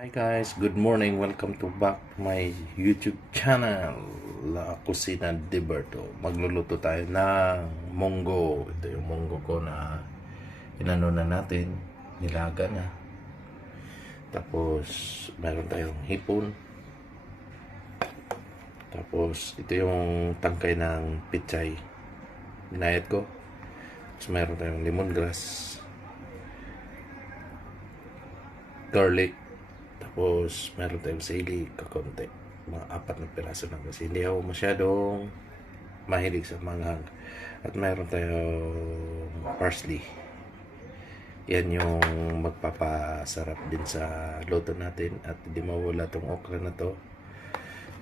Hi guys, good morning. Welcome to back to my YouTube channel, La Cocina de Berto. Magluluto tayo ng munggo. Ito yung munggo ko na inano na natin, nilaga na. Tapos meron tayong hipon. Tapos ito yung tangkay ng pichay. Ginayat ko. Tapos meron tayong lemongrass, garlic. Tapos, meron tayong sili, kakonti. Mga 4 na piraso lang kasi hindi ako masyadong mahilig sa manghang. At meron tayong parsley. Yan yung magpapasarap din sa luto natin. At hindi mawala tong okra na to.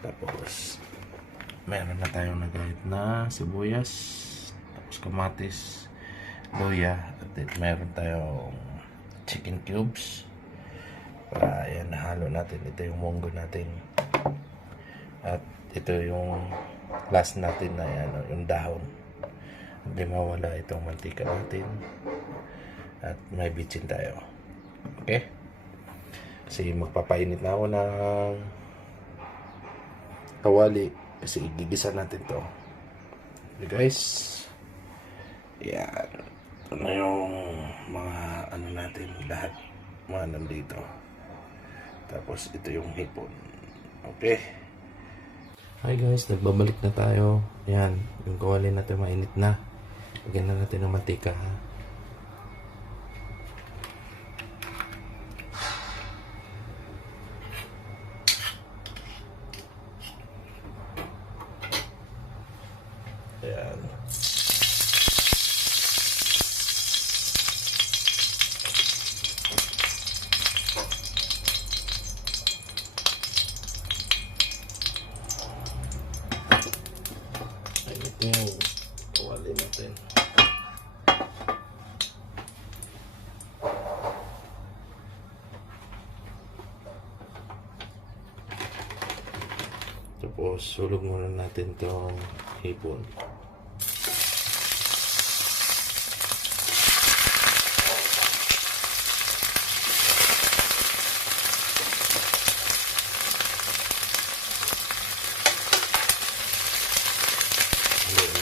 Tapos, meron na tayong nagayat na sibuyas. Tapos, kamatis, luya. At meron tayong chicken cubes. Para yan, nahalo natin. Ito yung munggo natin. At ito yung last natin na yan, yung dahon. Hindi mawala itong mantika natin. At may bitsin tayo. Okay? Kasi magpapainit na ako ng kawali. Kasi igigisa natin to. Okay guys? Yan. Ito na yung mga ano natin. Lahat mga nandito. Tapos ito yung hipon. Okay. Hi guys, nagbabalik na tayo. Yan, yung kawali natin mainit na. Lagyan na natin ng mantika ha. Ayan. Ito yung kawali natin. Tapos sulog muna natin itong hipon.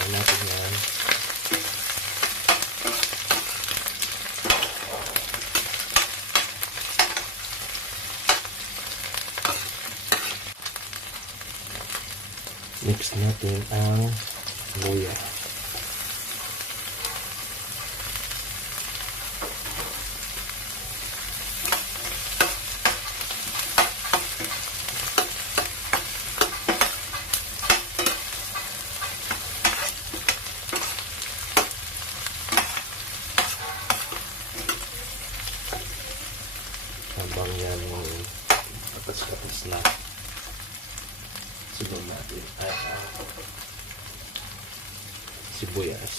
Natin yan. Mix natin ang luya. Habang yan katas-katas na, sunod natin at sibuyas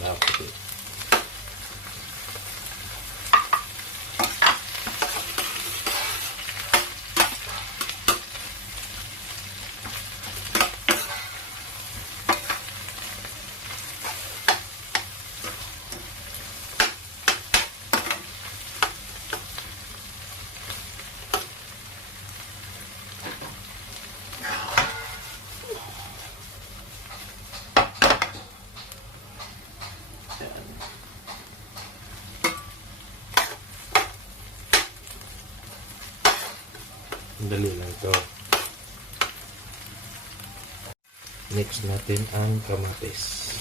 na puti. Dali lang ito. Next natin ang kamatis.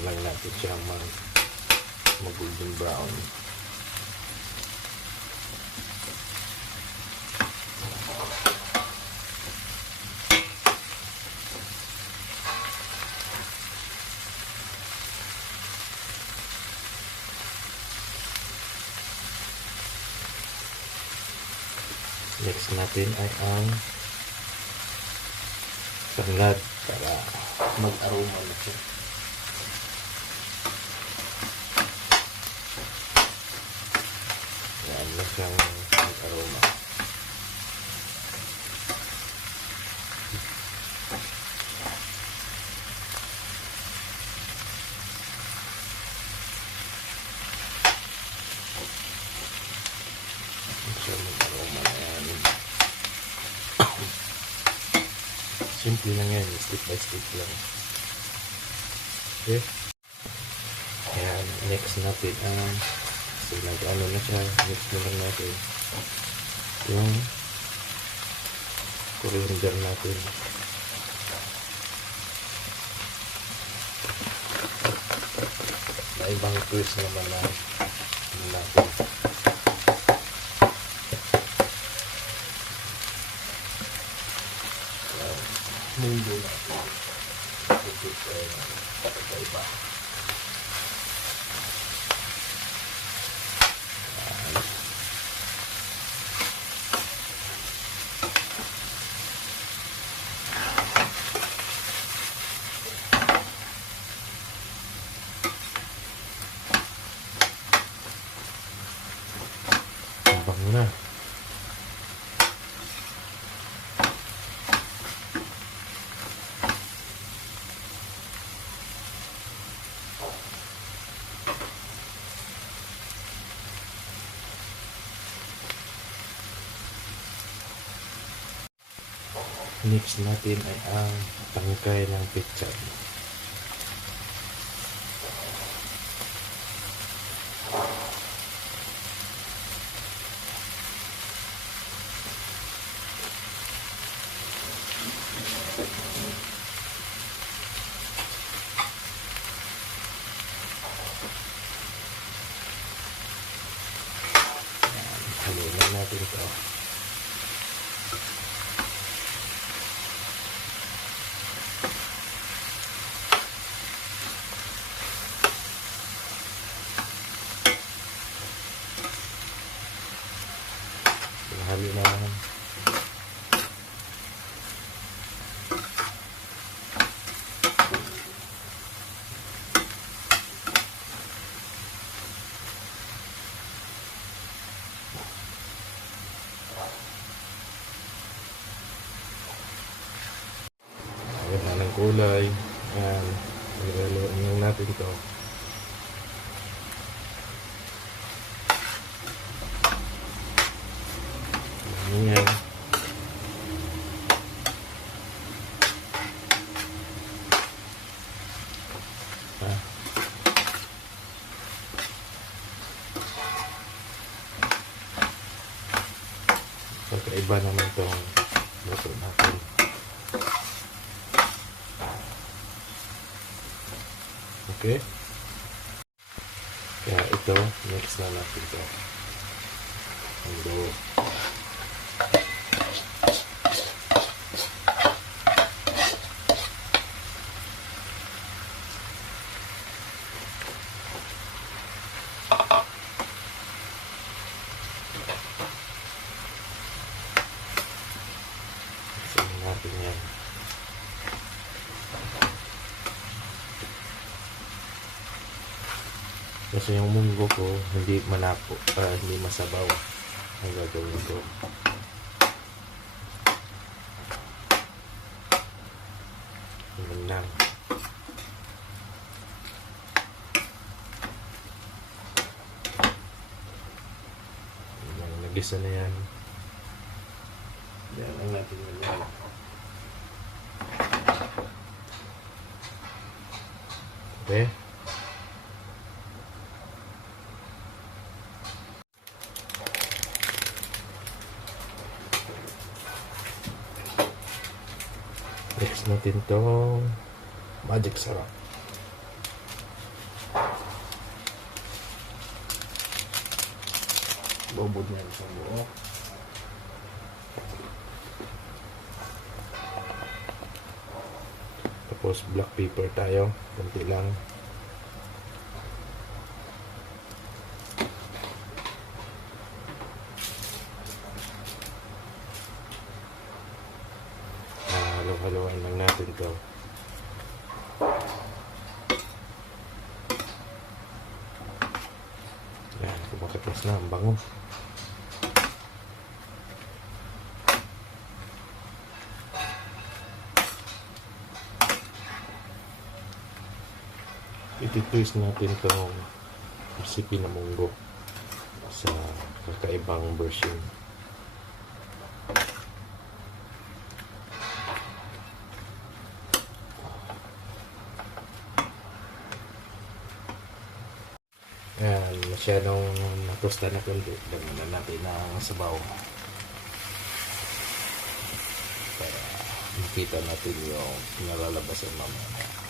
Lang natin siya mag-golden brown. Next natin ay ang tanglad para mag-aroma na siya. Yan na siyang mag-aroma. Simple lang yan, step by step lang. Okay. Ayan, next natin ang so nag-ano na siya, next na lang natin yung coriander natin. Na ibang twist naman na natin. Mundo natin. Ito iba. Abang na. Next natin ay ang tangkay ng pechay. Haluin natin ito. Halo naman. Ayun na ng kulay. Ayan. Haluin lang natin ito. Ayan. Pagkaiba naman itong luto natin. Okay? Kaya ito, next na natin ito. Ando. Natin yan. Kasi yung munggo ko hindi manapo, hindi masabaw ang gagawin ko. Yan lang. Yan, nagisa na yan. Yan lang natin yan. Okay. Next natin itong magic sarap. Bobod niya sa buo. Tapos black pepper tayo, konti lang. haluan lang natin to. Yan, kumakatas na, ang bango. Iti-twist natin itong recipe na munggo sa kakaibang version. Ayan, masyadong natusta na kundi. Dami na natin ang sabaw para makita natin yung pinalalabasan mamaya.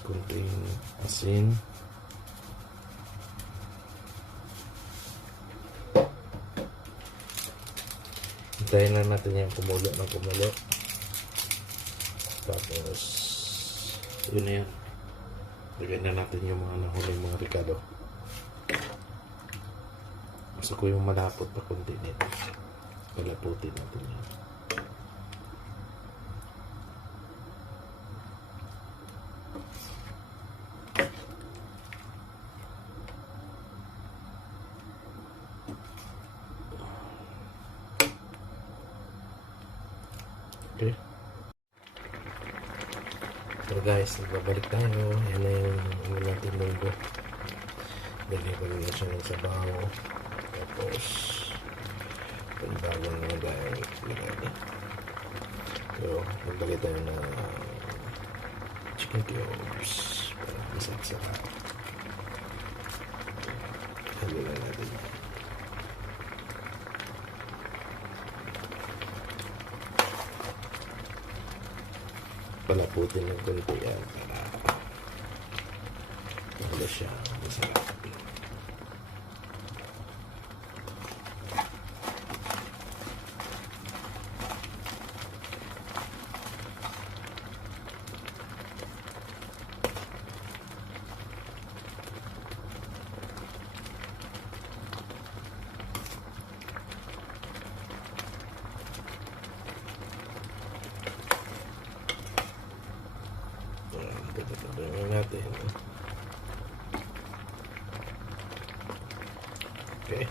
Kunting asin, hintayin lang natin yung kumulo ng kumulo, tapos yun na yan, lagyan na natin yung mga nahuling mga ricado. Gusto ko yung malapot pa kunti nito, palaputin natin yan. Okay. So guys, nagbabalik tayo. Yan na yung natin munggo. Dali ko na siya ng sabaw. Tapos pagbago na dahil lagay. So, nagbalik tayo ng chicken cubes para masarap. Halo lang natin. Palaputin ng konti yan para wala siya masarap. Tutulungan natin. Okay.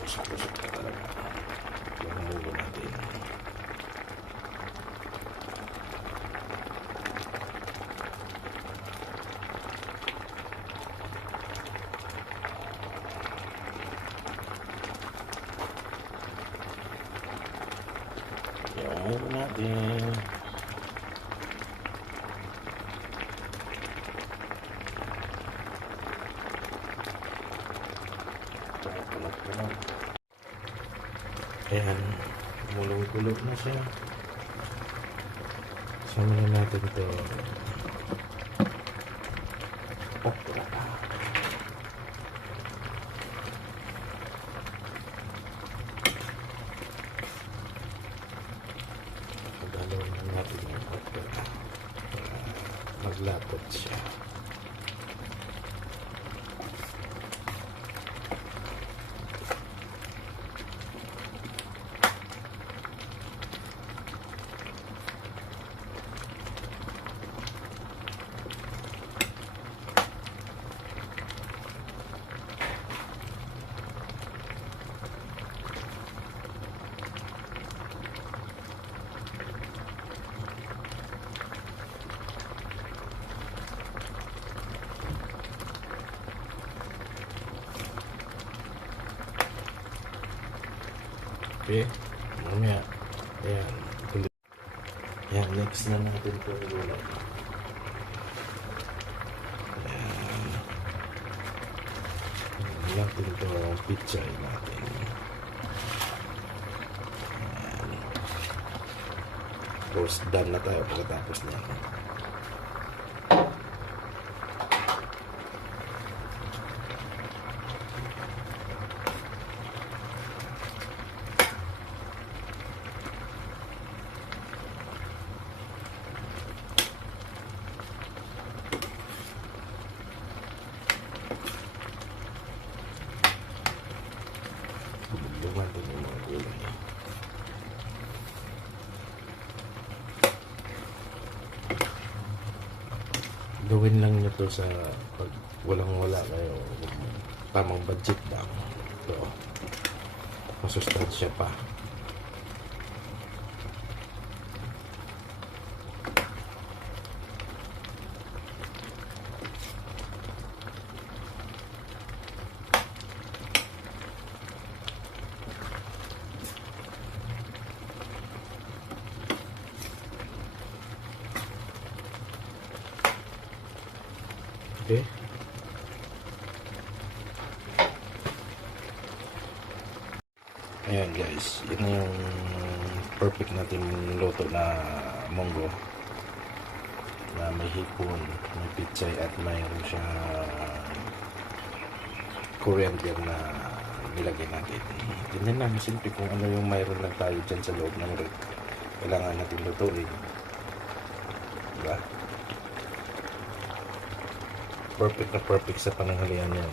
Pusok-pusok ka talaga. Yung munggo natin. Yung natin. Ayan, mulong-kulog na siya. Sama na natin ito. Okra. Pagdalawan na natin yung okra para maglapot siya. Okay, mamaya. Ayan. Ayan, next na natin ito gulay. Ayan. Natin ito ang pizza natin. Ayan. Tapos done na tayo pagkatapos na. gawin lang nyo to sa pag walang wala kayo, tamang budget lang. Ito, masustansya pa. Okay. Ayan guys, yun na yung perfect natin luto na munggo na may hipon, may pitsay at mayroon siya coriander na nilagay natin. Tingnan lang, simple kung ano yung mayroon lang tayo dyan sa loob ng rep. Kailangan natin lutuin. Diba? Perfect na perfect sa pananghalian yan.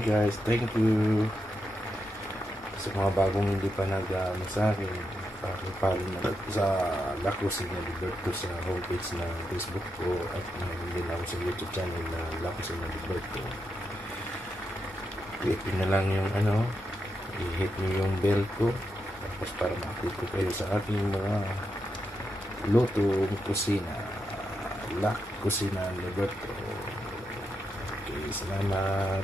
Guys, thank you sa mga bagong hindi pa nag-ano sa akin, pakipalo na sa La Cocina Liberto sa homepage ng Facebook ko at hindi na ako sa YouTube channel na La Cocina Liberto. I-hit na lang yung i-hit nyo yung bell ko tapos para ma-update ko kayo sa aking mga lutong kusina, La Cocina Liberto. Okay, salamat.